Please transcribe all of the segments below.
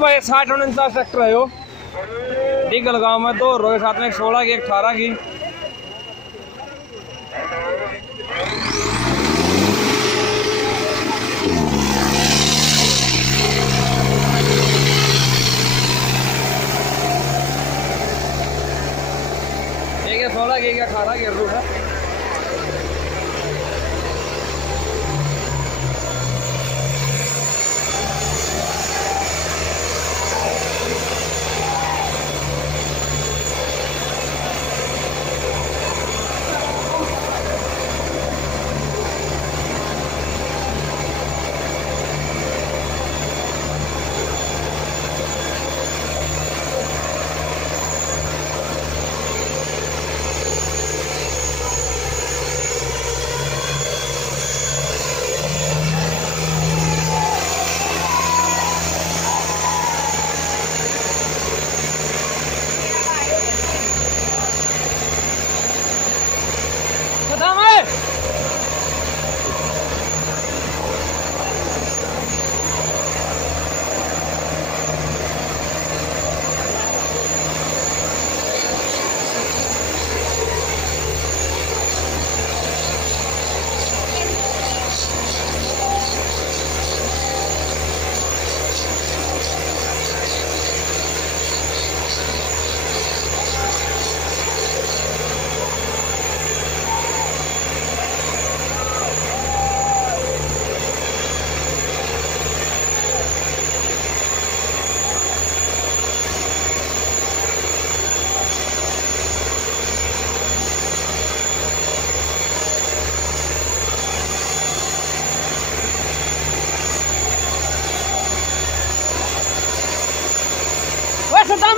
भाई 60-49 ट्रैक्टर है यो डीगल गाँव में 2 रोए साथ में 16 की 18 की। एक 16 की 18 की रूट है।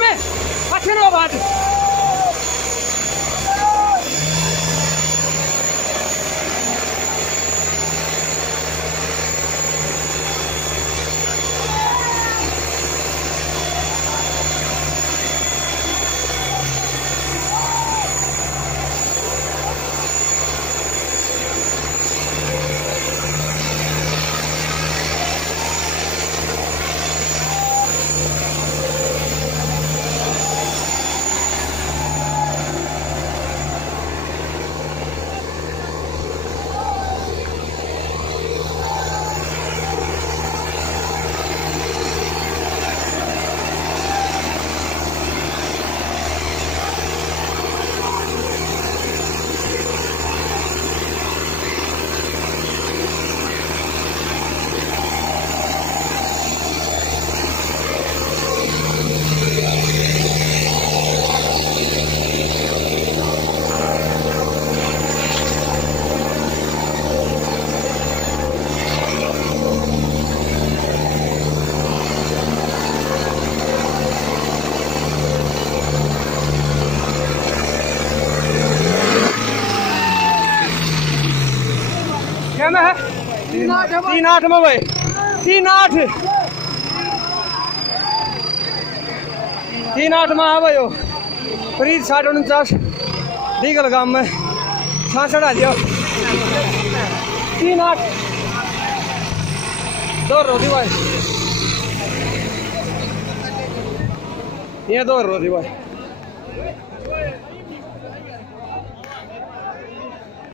में अच्छे नो बात में है 3-8 में भाई 3-8 में है भाई फ्रीज 60-49 डीगल गाँव में 66 आ जाओ 3-8 2 रोटी भाई ये 2 रोटी भाई।